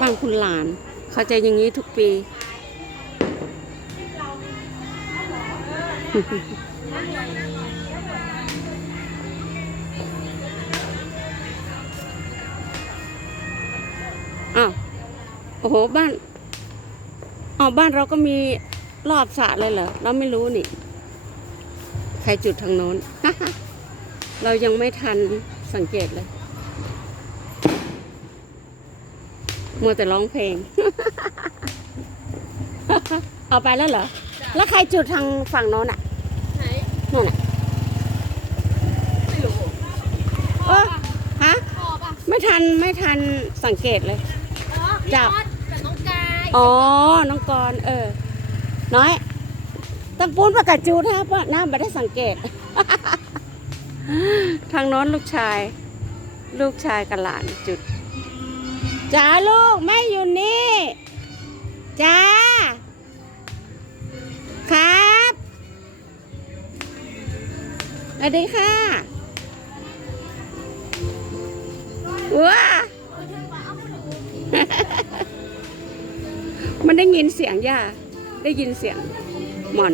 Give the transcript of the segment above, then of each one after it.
บ้านคุณหลาน เขาจะอย่างนี้ทุกปี อ้าว โอ้โห บ้านอ๋อบ้านเราก็มีรอบสระเลยเหรอ เราไม่รู้นี่ ใครจุดทางโน้น เรายังไม่ทันสังเกตเลย มัวแต่ร้องเพลง เอาไปแล้วเหรอ แล้วใครจุดทางฝั่งโน้นอะไหนนู่นอะไม่รู้เออฮะ พอป่ะไม่ทันไม่ทันสังเกตเลย เออพี่จับออสกับน้องกายอ๋อ น้องกรณ์เออ น้อยตะปูนประกาศจูท่าปะน้าไม่ได้สังเกต ทางโน้นลูกชาย ลูกชายกับหลานจุด จ้าลูกไม่อยู่นี่จ้าครับสวัสดีค่ะว้ามันได้ยินเสียงย่าได้ยินเสียงหมอน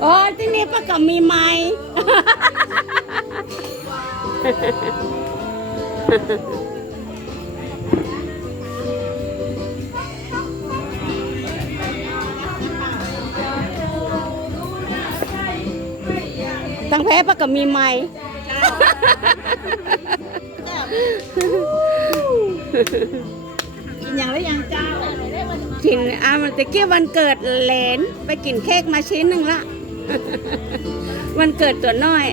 โอ้ที่นี่ประกับมีไม้ตั้งแพ้ประกับมีไม้กินอย่างไรยังเจ้ากินอะมันตะเกียบวันเกิดเหลนไปกินเค้กมาชิ้นหนึ่งละ วันเกิดตัวน้อย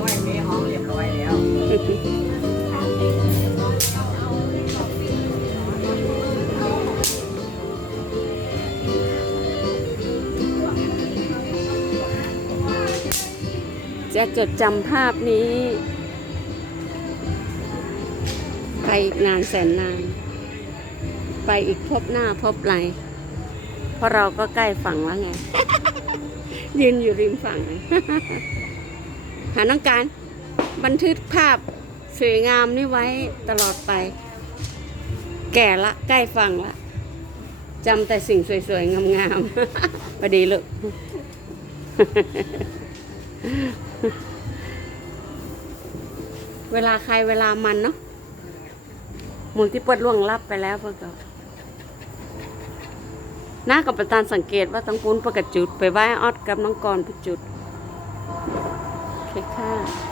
ร้อยเมห้องเรียบร้อยแล้วจะจดจำภาพนี้ ไปอีกนานแสนนาน ไปอีกพบหน้าพบไหล เพราะเราก็ใกล้ฝั่งแล้วไง ยืนอยู่ริมฝั่งเลยหาน้องการ บันทึกภาพสวยงามนี่ไว้ตลอดไป แก่ละ ใกล้ฝั่งละจำแต่สิ่งสวยๆ งามๆพอดีลูกเวลาใครเวลามันเนาะหมุนที่เปิดล่วงลับไปแล้วเพื่อน น้ากับประธานสังเกตว่าตั้งปุ้นประกจุด ไปไหว้ออดกับน้องกรประจุด โอเคค่ะ